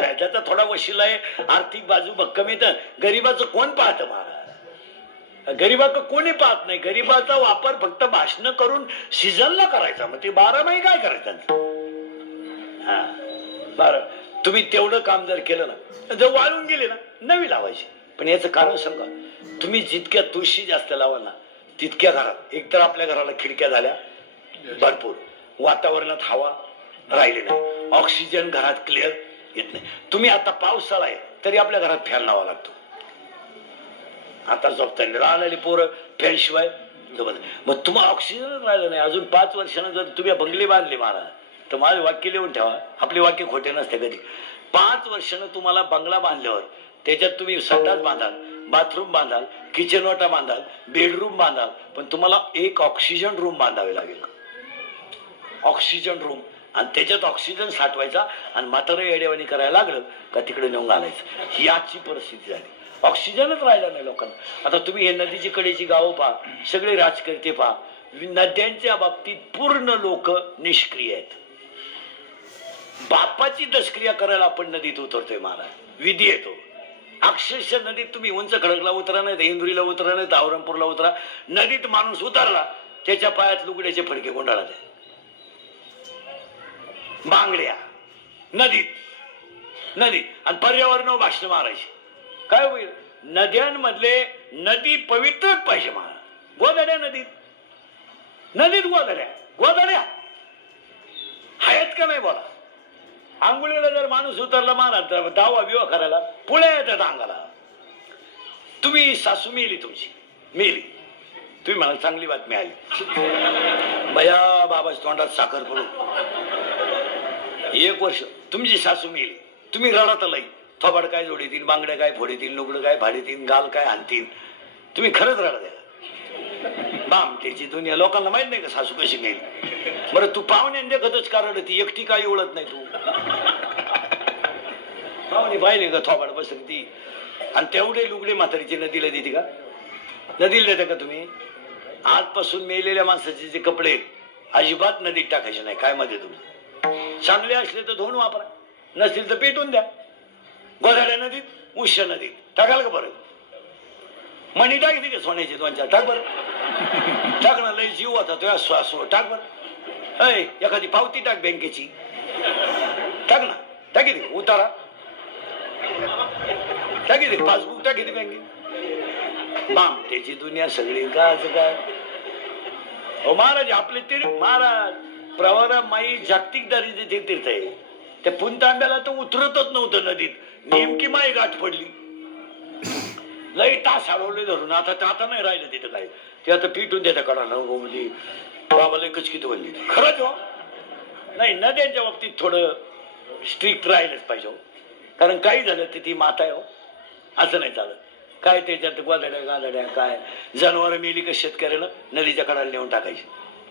ज्याचा थोडा वशिला आहे, आर्थिक बाजू भक्कम येतं, गरीबाचं कोण पाहतं महाराज? गरीबाचं कोणी पाहत नाही. गरीबाचा वापर फक्त भाषण करून सीझनला करायचा, मग ते 12 महिने काय करायचं? हा बरं, तुम्ही तेवढं काम जर केलं ना, जर वाळून गेले ना, नवी लावायची. पण याचं कारण सांगा, तुम्ही जितक्या तुळशी जास्त लावाल ना, तितक्या घरात, एकतर आपल्या घराला खिडक्या झाल्या भरपूर, वातावरणात हवा राहिली नाही, ऑक्सिजन घरात क्लिअर येत नाही. तुम्ही आता पावसाळा आहे तरी आपल्या घरात फॅन लावा लागतो. आता झोपताना राहिलेली पोरं फॅन शिवाय झोपत. मग तुम्हाला ऑक्सिजन राहिलं नाही. अजून 5 वर्षांना जर तुम्ही बंगले बांधले महाराज, तर माझे वाक्य लिहून ठेवा, आपले वाक्य खोटे नसते कधी. 5 वर्षानं तुम्हाला बंगला बांधल्यावर त्याच्यात तुम्ही संडास बांधाल, बाथरूम बांधाल, किचन वाटा बांधाल, बेडरूम बांधाल, पण तुम्हाला एक ऑक्सिजन रूम बांधावे लागेल. ऑक्सिजन रूम, आणि त्याच्यात ऑक्सिजन साठवायचा, आणि म्हातारं येडेवाणी करायला लागलं का तिकडे नेऊन घालायचं. ही आजची परिस्थिती झाली. ऑक्सिजनच राहिला नाही लोकांना. आता तुम्ही हे नदीची कडेची गावं पहा, सगळे राजकर्ते पहा, नद्यांच्या बाबतीत पूर्ण लोक निष्क्रिय आहेत. बापाची दशक्रिया करायला आपण नदीत उतरतोय महाराज, विधी येतो. अक्षरशः नदीत तुम्ही उंच खडकला उतरा, नाही इंदुरीला उतरा, नाही औरंगपूरला उतरा, नदीत माणूस उतरला त्याच्या पायात लुगड्याचे फडके गुंडाळा द्या. बांगड्या नदीत आणि पर्यावरणावर भाषण मारायची. काय होईल? नद्यांमधले नदी पवित्रच पाहिजे महाराज. गोदाड्या नदीत गोदाड्या आहेत का नाही बोला? आंघोळीला जर माणूस उतरला महाराज, दावा बिवा करायला पुळ्या येतात अंगाला. तुम्ही सासू मेली, तुमची मेली, तुम्ही मला चांगली बातमी आली, बया बाबाच्या तोंडात साखर पडू. 1 वर्ष तुमची सासू मेली, तुम्ही रडत लई, थोबाड काय जोडीतील, बांगड्या काय फोडीतील, लुगडं काय फाडीतील, गाल काय आणतील, तुम्ही खरंच रडत आहे. बाम त्याची दुनिया लोकांना माहित नाही का सासू कशी मेली. बरं तू पाहुणे देखतच का रडती, एकटी काही ओळख नाही तू? पाहुणे पाहिले का थोबाड बसली ती, आणि तेवढे लुगडे म्हातारीचे नदीला देते का? नदीला देता का तुम्ही? आजपासून मेलेल्या माणसाचे जे कपडे अजिबात नदीत टाकायचे नाही. काय मध्ये तुम्ही चांगले असले तर धुवून वापरा, नसतील तर पेटून द्या. गोदाड्या नदीत, उष्ण नदीत टाकाल का? बरं मणी टाकते का सोन्याचे 2-4? टाक बरं. टाक ना, लय जीव होता तुझ्या श्वास. टाक बरं. अय एखादी पावती टाक बँकेची, टाक ना, टाकी दे उतारा, टाकी दे पासबुक, टाकी दे बँकेत. बाम त्याची दुनिया सगळी काय हो महाराज. आपले तीर्थ महाराज, प्रवरा माई जागतिक दारिद्र्य तीर्थ आहे. त्या पुंतांब्याला तर उतरतच नव्हतं नदीत, नेमकी माई गाठ पडली, लई तास हळवले धरून. आता नाही राहिलं तिथं काय, ते आता पिटून देता कडा म्हणजे बाबाला एकच किती बनली. खरंच हो, नाही नद्यांच्या बाबतीत थोडं स्ट्रिक्ट राहिलंच पाहिजे, कारण काही झालं तर ती माता आहे हो, असं नाही चालत. काय त्याच्यात गादड्या काय जनावर मेली का शेतकऱ्याला नदीच्या कडाला नेऊन टाकायची.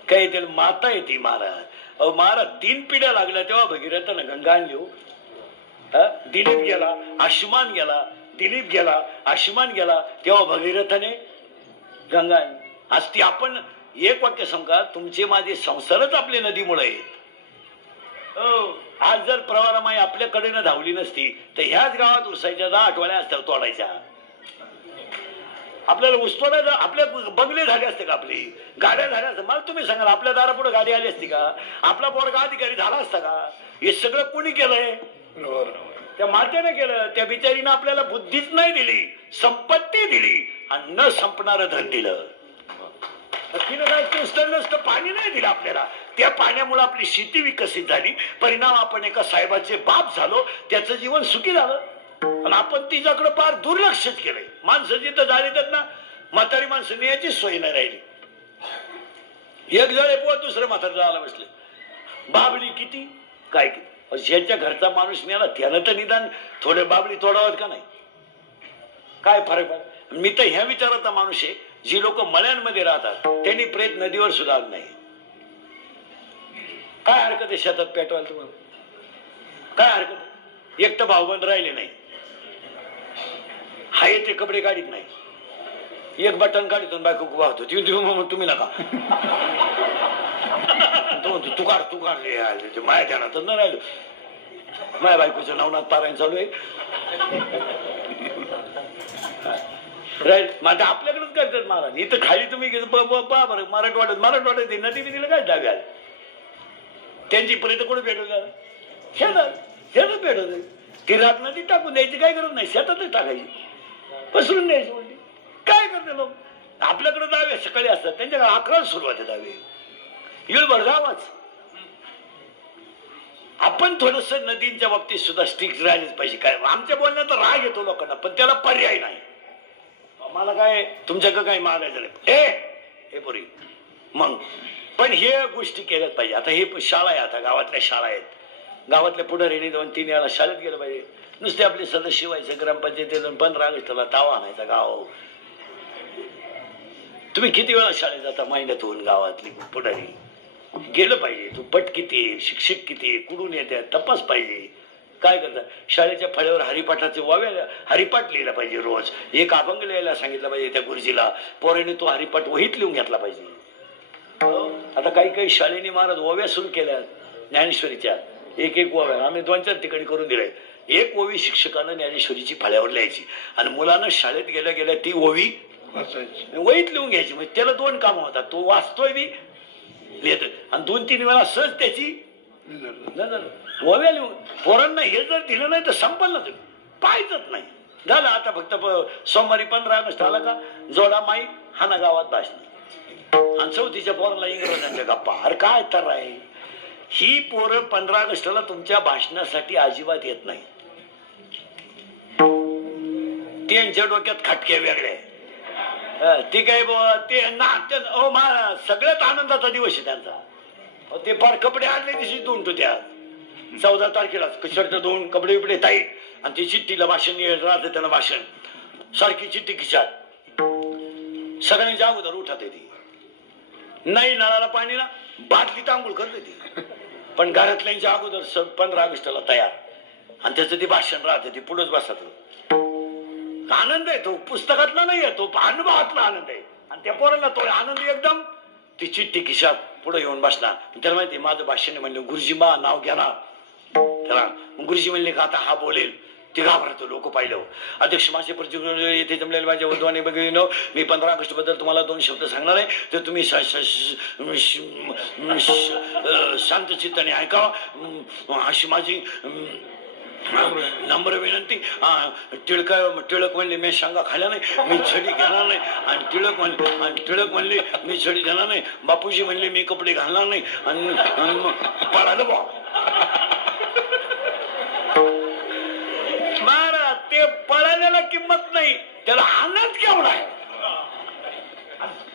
काय त्याला माता आहे ती महाराज. अहो महाराज 3 पिढ्या लागल्या तेव्हा भगीरथानं गंगा आणली हो. दिलीप गेला, आयुष्मान गेला, दिलीप गेला, आयुष्मान गेला, तेव्हा भगीरथाने गंगा आणली. आज ती आपण एक वाक्य सांगा, तुमचे माझे संसारच आपले नदीमुळे आहेत. आज जर प्रवारामाई आपल्याकडे धावली नसती तर ह्याच गावात उसायच्या 10 आठवड्या असतात तोडायच्या. आपल्याला ऊसतोडायचं, आपल्या बंगले झाले असते का, आपली गाड्या झाल्या असत्या? मला तुम्ही सांगा, आपल्या दारापुढे गाडी आली असती का? आपला पोरगा अधिकारी झाला असता का? हे सगळं कोणी केलंय? त्या मातेने केलं. त्या बिचारीनं आपल्याला बुद्धीच नाही दिली, संपत्ती दिली, आणि न संपणारं धन दिलं. तिनं काय नसतं पाणी नाही दिलं आपल्याला. त्या पाण्यामुळे आपली शेती विकसित झाली, परिणाम आपण एका साहेबाचे बाप झालो, त्याचं जीवन सुखी झालं. आणि आपण तिच्याकडे फार दुर्लक्षच केलंय. माणसं जिथं झाली तर ना, म्हातारी माणसं याची सोय नाही राहिली. एक जळे पोट दुसरं म्हातारं जायला बसले. बाबली किती काय किती, ज्याच्या घरचा माणूस मिळाला त्यानं तर निदान थोडे बाबली तोडावत का नाही? काय फरक पडला? मी तर ह्या विचाराचा माणूस आहे, जी लोक मळ्यांमध्ये राहतात त्यांनी प्रेत नदीवर सुद्धा नाही. काय हरकत आहे शेतात पेटवायला तुम्हाला? काय हरकत आहे? एक तर भाऊबंद राहिले नाही, हाय ते कपडे काढीत नाही, एक बटन काढितून बायको वाहतो, तुम्ही नका तू काढ माया ध्यानात न राहिलो. माझ्या बायकोचं नवनाथ पारायण चालू आहे. राईट. मग आपल्याकडेच करतात महाराज. इथं खाली तुम्ही बरं मराठवाड्यात नदी बी दिलं काय डाव्याला त्यांची पर्यंत कोणी भेटवलं शेतात भेटवलं. ती रात नदी टाकून द्यायची काय गरज नाही, शेतातच टाकायची, पसरून द्यायची. म्हणजे काय करते लोक. आपल्याकडे दावे सकाळी असतात, त्यांच्याकडे 11 सुरुवात आहे दावे. इळभर गावाच. आपण थोडस नदींच्या बाबतीत सुद्धा स्ट्रिक्ट राहिलेच पाहिजे. काय आमच्या बोलण्यात राग येतो लोकांना, पण त्याला पर्याय नाही. मला काय तुमच्याकडे काही मागायचं नाही हे पोरी मग. पण हे गोष्टी केल्याच पाहिजे. आता हे शाळा आहे, आता गावातल्या शाळा आहेत, गावातल्या पुढाऱ्यांनी 2-3 वेळा शाळेत गेलं पाहिजे. नुसते आपले सदस्य व्हायचं, ग्रामपंचायतीतून 15 ऑगस्टला तावा आणायचा गाव. तुम्ही किती वेळा शाळेत जाता महिन्यातून? गावातली पुढारी गेलं पाहिजे. तू पट किती आहे, शिक्षक किती आहे, कुठून येते तपास पाहिजे. काय करतात शाळेच्या फळ्यावर हरिपाठाचे हरिपाठ लिहिला पाहिजे. रोज एक अभंग लिहायला सांगितलं पाहिजे त्या गुरुजीला. पोराने तो हरिपाठ वहीत लिहून घेतला पाहिजे. आता काही शाळेने महाराज ओव्या सुरू केल्या ज्ञानेश्वरीच्या. एक ओव्या आम्ही 2-4 ठिकाणी करून दिले. एक ओवी शिक्षकानं ज्ञानेश्वरीची फळ्यावर लिहायची आणि मुलांना शाळेत गेल्या गेल्या ती ओवी वहीत लिहून घ्यायची. म्हणजे त्याला 2 कामं होतात. तो वाचतोय बी लिहितोय आणि 2-3 वेळा सहज त्याची ओव्या लिहून. पोरांना हे जर दिलं नाही तर संपल ना, तुम्ही पाहायचंच नाही. झालं आता फक्त सोमवारी 15 ऑगस्ट आला का जोडा माई हाना गावात भाषण आणि 4थीच्या पोरांना इंग्रजांच्या गप्पा. अरे काय तर आहे ही पोरं 15 ऑगस्टला तुमच्या भाषणासाठी अजिबात येत नाही. त्यांच्या डोक्यात खटके वेगळे. ती काय ते सगळ्यात आनंदाचा दिवस आहे त्यांचा. ते फार कपडे आणले दिवशी दोन त्या 14 तारखेला शर्ट 2 कपडे बिपडे ताईट आणि ती चिठ्ठीला भाषण राहते. त्याला भाषण सारखी चिठ्ठी खिशात. सगळ्यांच्या अगोदर उठत ती नाही नळाला पाणी ना बाटलीत आंघोळ करते ती. पण घरातल्यांच्या अगोदर 15 ऑगस्टला तयार आणि त्याचं ते भाषण राहते. ती पुढेच बसत. आनंद आहे तो पुस्तकातला नाही आहे, तो अनुभवातला आनंद आहे. आणि त्या पोराला तो आनंद एकदम. ती चिठ्ठी खिशात पुढे येऊन बसला. त्याला माहिती माझं भाषण म्हणलं गुरुजी मा नाव घ्या ना त्याला. गुरुजी म्हणले का आता हा बोलेल. ते घाबरतो. लोक पाहिलं अध्यक्ष माझे प्रतिक्रिया येथे जमलेले माझ्या वधवाने बघितलं. मी 15 ऑगस्ट बद्दल तुम्हाला 2 शब्द सांगणार आहे तर तुम्ही शांत चित्ताने ऐकावं अशी माझी नम्र विनंती. टिळक म्हणले मी शांगा खाल्या नाही, मी छडी घेणार नाही. आणि टिळक म्हणले मी छडी घेणार नाही. बापूजी म्हणले मी कपडे घालणार नाही. आणि पळालं बा महाराज. ते पळाल्याला किंमत नाही, त्याला आनंद केवढा आहे.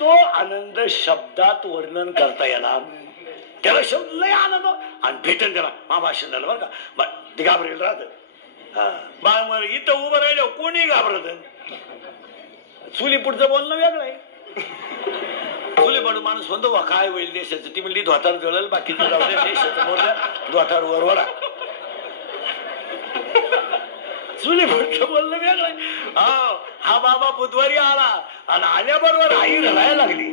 तो आनंद शब्दात वर्णन करता येणार. त्याला शब्द लय आनंद आणि भेटन त्याला. हा भाषण झालं बरं का. ते घाबरेल राहत बाळ. इथं उभं राहिलं कोणी घाबरत. चुली पुढचं बोलणं वेगळं आहे. चुली पडू माणूस म्हणतो काय होईल देशाचं. ती म्हणली धोतार जळल बाकीचं जाऊ द्या, देशाचं मोठ्या धोतार वरवडा. चुली पुढचं बोलणं वेगळं आहे. हा बाबा बुधवारी आला आणि आल्याबरोबर आई रडायला लागली.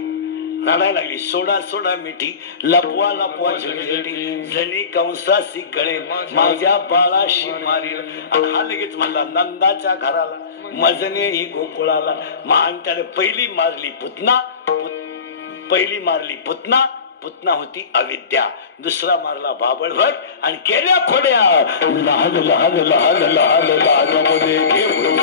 सोडा मिठी लपवा झुळझुटी जणी कंसासी गळे माझ्या बाळाशी मारील. आणि हा लगेच म्हणला नंदाच्या घराला मजने ही गोकुळाला. मान त्याने पहिली मारली पुतना होती अविद्या. दुसरा मारला बाबळभट आणि केल्या फोड्या लहान मुले घेऊन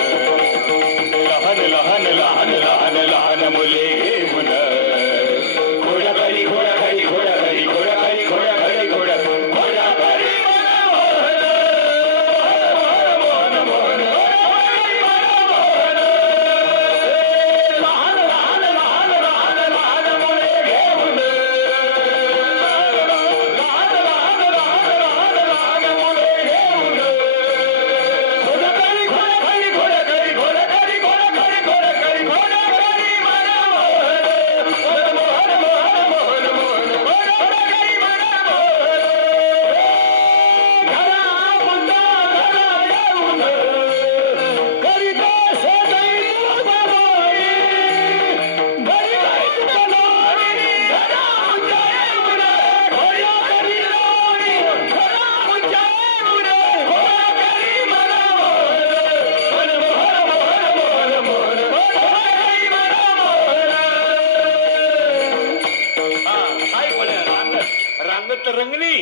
रंगणी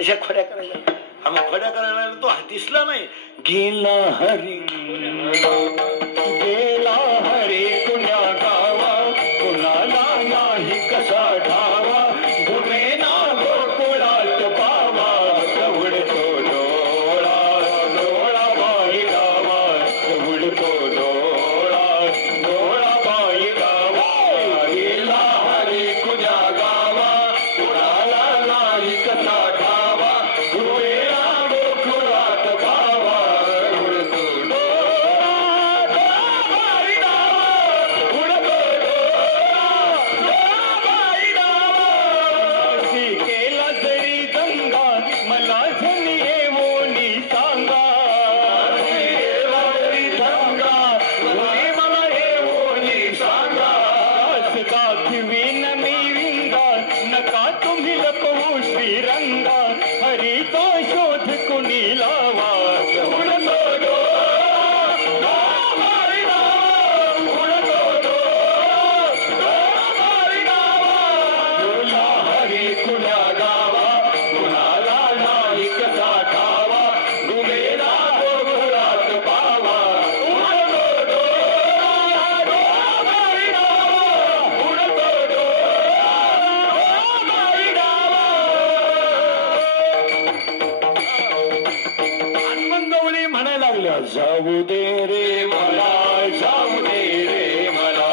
अशा खोड्या करायला आम्ही खोड्या करायला तो दिसला नाही. गेला हरी कुण्या गावा कुणाला नाही कसा ठावा घुमेना गोकुळात पावा उडतो डोळा डोळा बाई गावा उडतो डोळा डोळा बाई गावा. गेला हरी कुण्या गावा कुणाला नाही कसा ठावा घुमेना गोकुळात पावा उडतो जाऊ दे रे मला जाऊ दे रे मला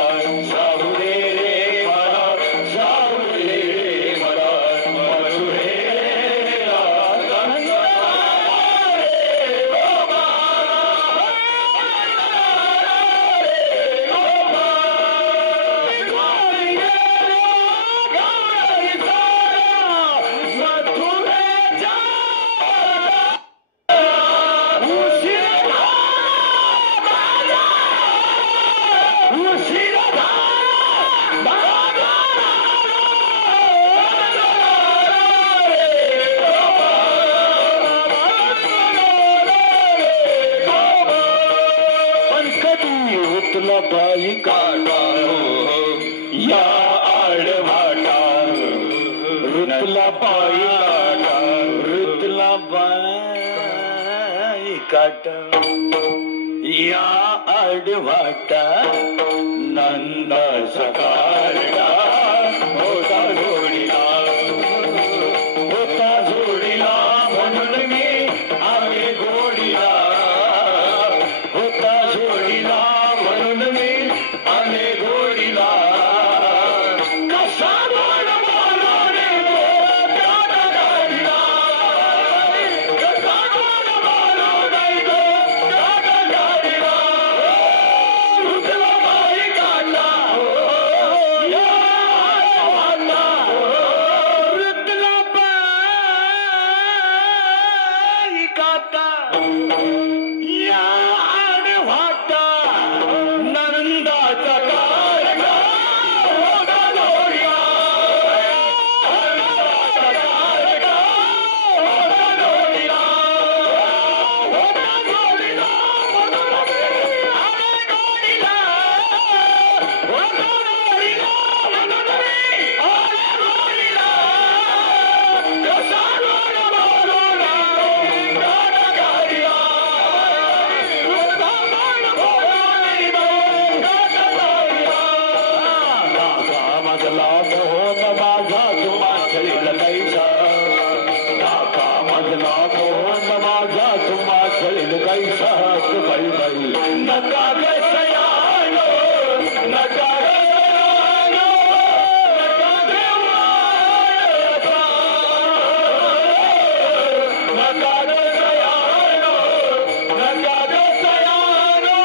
जाऊ दे रे मला जाऊ दे रे मला मधुरे बाई काटा या आडवाटा ऋतला बाई काटा ऋतला बाई काटा या आडवाटा नंदा सकारला होता जोडीला म्हणून मी आम्ही गोडीला होता जोडीला म्हणून मी आले गोडीला कसा गोड बोलवणे त्यात गाडीला कसा गोड बोलवणे त्यात गाडीला ऋतला बाई काढला ऋतला बाई काढला या आडवाटा नंदाचा कारगा होता जोडीला होता जोडीला होता जोडीला म्हणून आले गोडीला होता जोडीला म्हणून आले गोडीला कसा गोड बोलवला त्यात गाडीला मधला मोहन माझा तुम्हा छळील कैसा नाका मधला मोहन माझा तुम्हा छळील कैसा बाई बाई नका गसयानो नका गसयानो नका देवायसा नका गसयानो नका गसयानो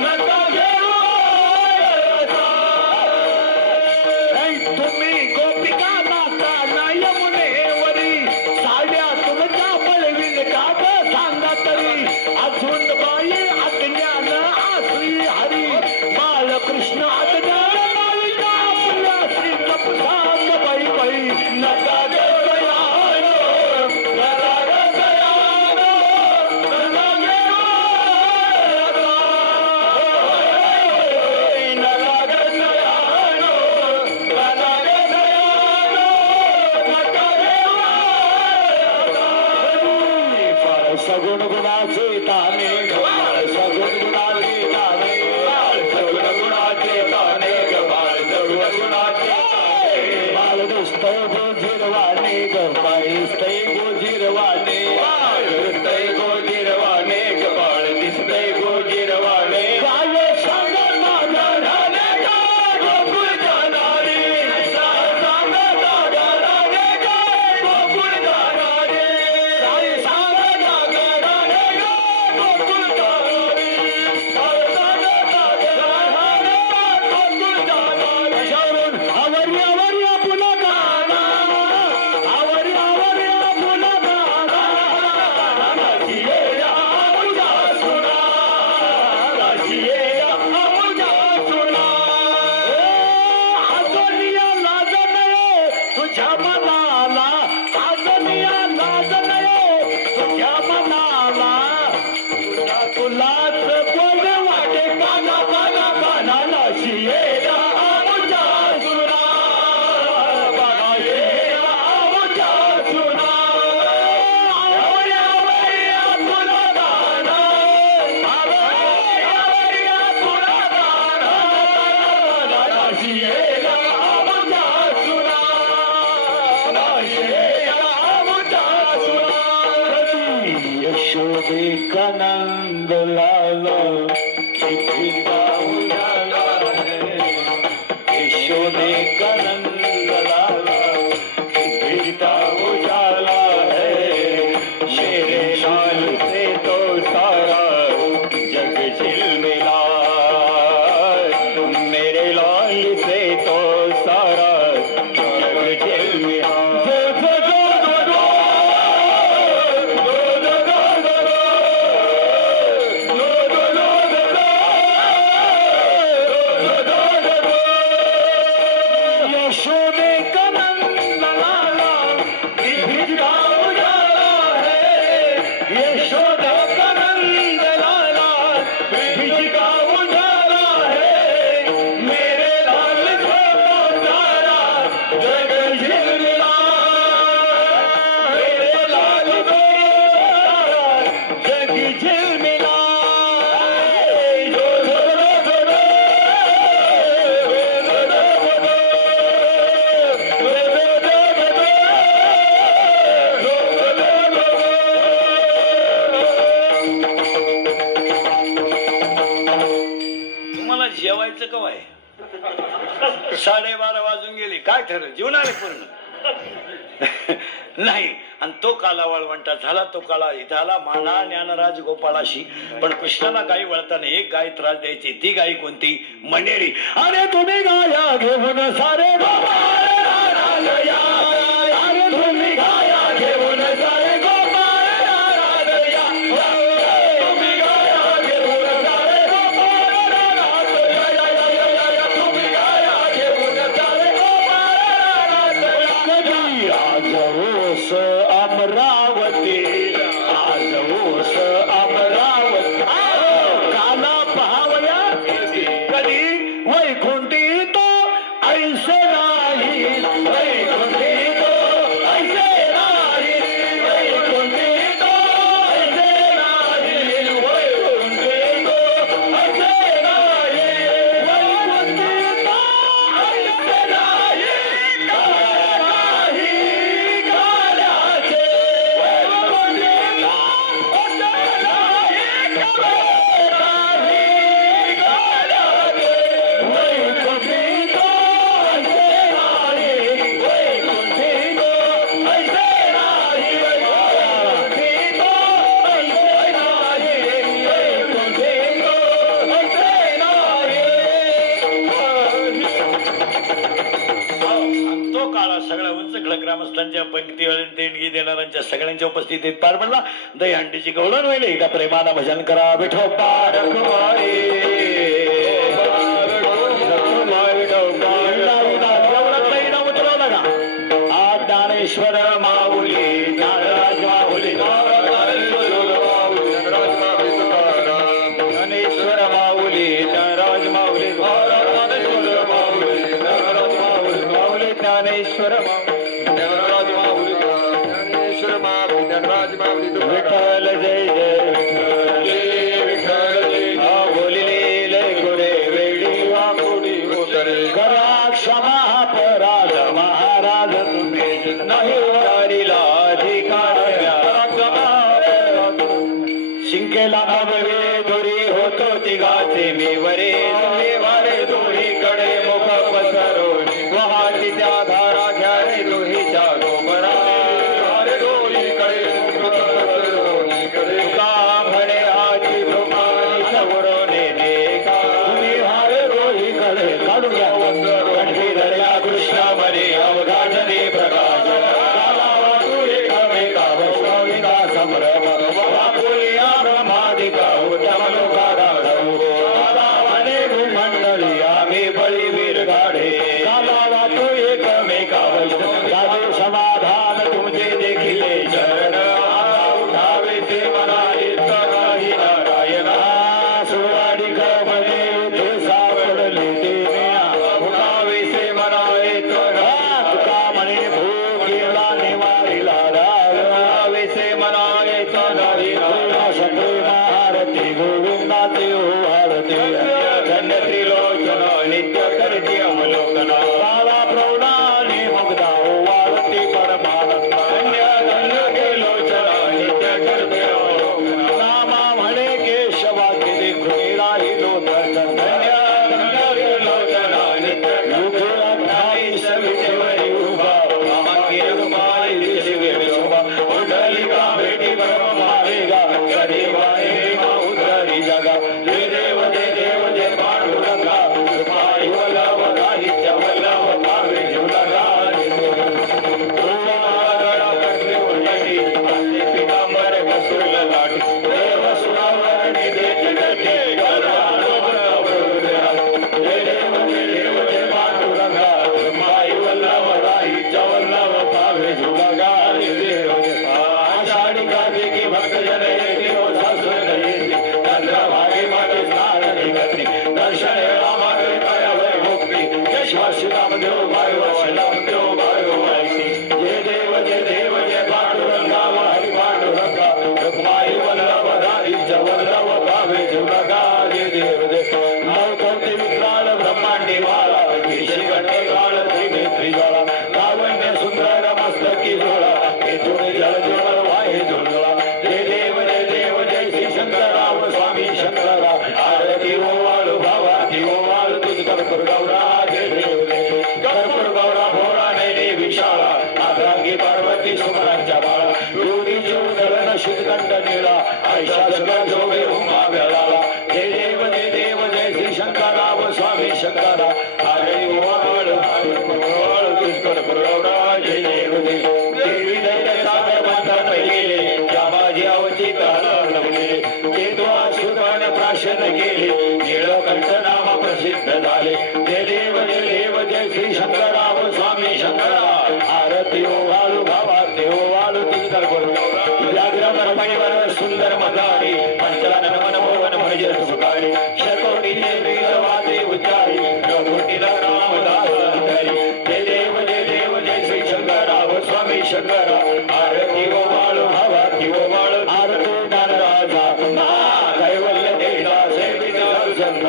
नका देवायसा. तुम्ही गोपिका नाका यमुनेवरी साड्या तुमच्या पळवील का सांगा तरी अजून बाई अज्ञान आसरी सगुण गुणाचे ताने गबाळ सगुण गुणाचे ताने सगुण गुणाचे ताने गबाळ सगुण गुणाचे बाळ दिसतय गोजीरवाणे गबाळ दिसतय गोजीरवाणे दिसतय गोजीरवाणे गबाळ दिसतय गोजीरवाणे काय सांगा माझा राणे काय गोकुळ जाणारे सांगा दादा राणे काय गोकुळ जाणारे काय सांगा दादा राणे काय गोकुळ जाणारे सांगा दादा राणे गोकुळ जाणारे शरण आवरी आवरी पुन्हा गाणं आवरी आवरी पुन्हा गाणं राशिये आमुजा सुना राशिये आमुजा सुना आजनिया लाज नये तुझ्या मनाला आजनिया लाज नये तुझ्या मनाला तुलाच बोल वाटे काना काना काना राशिये आमुजा सुना राशिये आमुजा सुना आवरी आवरी पुन्हा गाणं आवरी आवरी पुन्हा गाणं राशिये आमुजा सुना राशिये आमुजा सुना यशोदे कानंद लाला कितीदा उजाला है यशोदे कानंद लाला कितीदा उजाला है शेरे लाल से तो सारा जग झिलमिला मेरे लाल से तो सारा जग झिलमिला यशोदे कानंद लाला कितीदा उजाला है यशोदे कानंद लाला कितीदा उजाला है मेरे लाल से तो सारा जग झिलमिला मेरे लाल से सारा जग झिलमिला तुम्हाला जेवायचं कवा आहे 12:30 वाजून गेली काय ठरलं जेवण आले पूर्ण नाही आणि तो काला वाळवंटा झाला तो काळा झाला माना ज्ञानराज गोपाळाशी पण कृष्णाला गाई वळताना एक गाय त्रास द्यायची ती गाय कोणती मनेरी अरे तुम्ही गाया घेऊन सारे गोपाळ राराजया अरे तुम्ही गाया घेऊन सारे गोपाळ राराजया तुम्ही गाया घेऊन सारे गोपाळ राराजया तुम्ही गाया घेऊन सारे गोपाळ राराजया आज ओस अमरावती आज ओस अमरावती काला पहावया कधी वैकुंठी तो ऐसे नाही वैकुंठी तो ऐसे नाही वैकुंठी तो ऐसे नाही वैकुंठी तो ऐसे नाही वैकुंठी तो ऐसे नाही काही गाण्याचे वैकुंठी तो ऐसे नाही काही गाण्याचे वैकुंठी तो ऐसे नाही वैकुंठी तो ऐसे नाही वैकुंठी तो ऐसे नाही वैकुंठी तो ऐसे नाही तो काळा सगळ्या उंच खडक ग्रामस्थांच्या पंक्तीवर देणगी देणाऱ्यांच्या सगळ्यांच्या उपस्थितीत पार पडला दहीहंडीची गवळण होईल एकदा प्रेमानं भजन करा विठोबा रखुमाई ज्ञानेश्वर माऊली ज्ञानराज माऊली ज्ञानेश्वर माऊली ज्ञानराज माऊली ज्ञानेश्वर माऊली ज्ञानराज माऊली ज्ञानेश्वर माऊली ज्ञानराज माऊली विठ्ठल जय जय विठ्ठल बोलिले लय गोरे वेडी वाकुडी उतरे करा क्षमा अपराध महाराज तुम्ही नाही वारीला अधिकार शिंकेला नवे दोरी होतो तिघाचे मी वरे वारे दोहीकडे मुख पसरो वाहती त्या धारा घ्या रे दोहीच्या गोबरा वारे दोहीकडे तुका म्हणे आजी भ्रमानी सवरोने देखा तुम्ही वारे दोहीकडे काढून घ्या कंठी धरल्या कृष्णा मरे अवघाटने प्रकाश एकमेका वैष्णविका संभ्रम वाकुलिया ब्रह्मादिका उत्तम लोकारा मंडळी आम्ही बळीवीर गाढे वाटो एकमेका वैष्णव समाधान तुमचे देखिले चरण उठावे ते मनाई तराही नारायण सुवाडी मध्ये ते सापडले ते उठावे से मनाई तुका म्हणे भूक गेला निवारीला रावे से मनाई सगळे महारती गोविंदाचे हो आरती धन्य त्रिलोचन नित्य करती अवलोकना बाला प्रौढाने मुग्धा हो आरती परमानंद धन्य धन्य त्रिलोचन नित्य करते अवलोकना नामा म्हणे केशवा केले खुनीला ही लोचन धन्य धन्य त्रिलोचन नित्य युगे अग्नाई सवितेवरी उभा मागे रुमाई दिशिवे विशोभा उडलिका भेटी ब्रह्म मावेगा कधी वाहे उतरी जगा जय देव जय देव जय पांडुरंगा कृपाई वल्लभ राहित्य वल्लभ पावे जुलगा पितांबर कसूल लाटी देव सुरावरणी देती गती जय देव जय पांडुरंगा कृपाई वल्लभ राहित्य वल्लभ पावे जुलगा देव आषाढी कार्तिकी भक्त जन येते हो सासुर येते चंद्रभागे मागे स्नान निघते दर्शन रामाकडे कायावर मुक्ती केशवा श्रीरामदेव भायो श्रीरामदेव भायो ऐकते जय देव जय पांडुरंगा हरी पांडुरंगा रुक्माई वल्लभ राहित्य वल्लभ पावे जुलगा जय देव नवकोटी विक्राळ ब्रह्मांडी वाला ऋषिगणे काळ त्रिनेत्री ज्वाला लावण्य सुंदर मस्तकी झोळा येथून जलजोळ वाहे झुळला जय देव जय श्री शंकरराव स्वामी शंकरा आरती ओवाळू भावाती ओवाळू तुझ कर्पूर गौरा जय देव कर्पूर गौरा भोरा नैने विशाळा आग्रांगी पार्वती सुमरांच्या बाळा योगीची उदलन शुद्धकंठ निळा आयशा सगळा जोगे उमा वेळाला जय देव जय श्री शंकरराव स्वामी शंकरा आरती ओवाळू तुझ कर्पूर गौरा जय देव देवी दैत्य सागर बांधत गेले जाबाजी अवचित हलवले ते द्वाशुद्धाने प्राशन केले नीळकंठ नाम प्रसिद्ध झाले जय देव जय श्री शंकरराव स्वामी शंकरा आरती ओवाळू भावाती ओवाळू तुझ कर्पूर व्याघ्र परमणीवर सुंदर मदारी पंचलानन मनमोहन म्हणजे सुखारी शकोटीचे वीर वाते उच्चारी कोटीला रामदास हरी जय देव जय श्री शंकरराव स्वामी शंकरा आरती ओवाळू भावाती ओवाळू आरती ज्ञानराजा कैवल्य देवा सेविका संत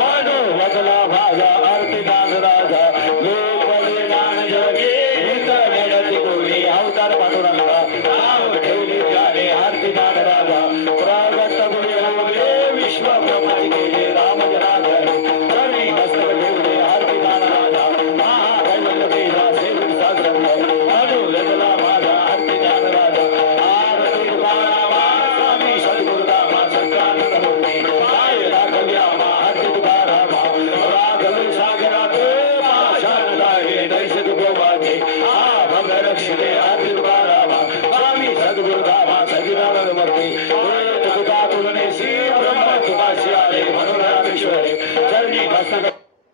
मानो वदला भाजा आरती ज्ञानराजा लोकवले ज्ञान जगे हित वेडती कोणी अवतार पांडुरंगा नाव ठेवले जाणे आरती ज्ञानराजा प्रागत गुणे होले विश्व ब्रह्माची केले राम जनार्दन सर्वी मस्तक ठेवले आरती ज्ञानराजा कैवल्य देवा सेविका संत मानो वदला भाजा आरती ज्ञानराजा आरती तुकारामा स्वामी सद्गुरुदामा संक्रांत मूर्ती काय राघव्यामा आरती तुकारामा राघव सागरात शारदाहे दर्शक गोवाचे भग रक्षिले आरती तुकारामा स्वामी सद्गुरुदामा सगिरानंद मूर्ती तुका तुलने श्री ब्रह्म तुकाशी आले मनोरामेश्वरे चरणी मस्तक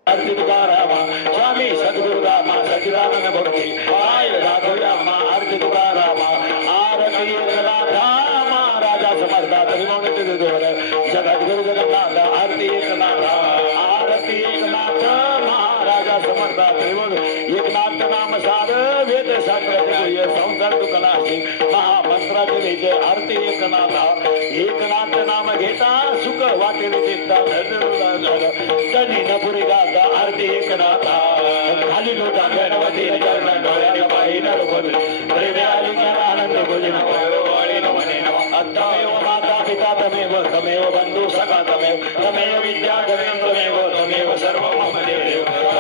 आरती तुकारामा स्वामी सद्गुरुदामा सगिरानंद मूर्ती काय राघव्यामा आरती तुकारामा आरती एकनाथा राजा समर्था त्रिमौनी जगद्गुरु जगन्नाथ आरती एकनाथ आरती एकनाथ महाराजा समर्था त्रिमौनी एकनाथ नाम सार वेद शास्त्र संसार तुकलाशी महामंत्राचे जय आरती एकनाथा एकनाथ नाम घेता सुख वाटेल देता धनी नपुरी गाता आरती एकनाथा खाली लोटा गणपती चरण डोळ्याने पाहिला प्रेमे आलिंगन आनंद भोजन तमेव माता पिता तमेव तमेव बंधू सखा तमेव तमेव विद्या तमेव तमेव सर्व मम देव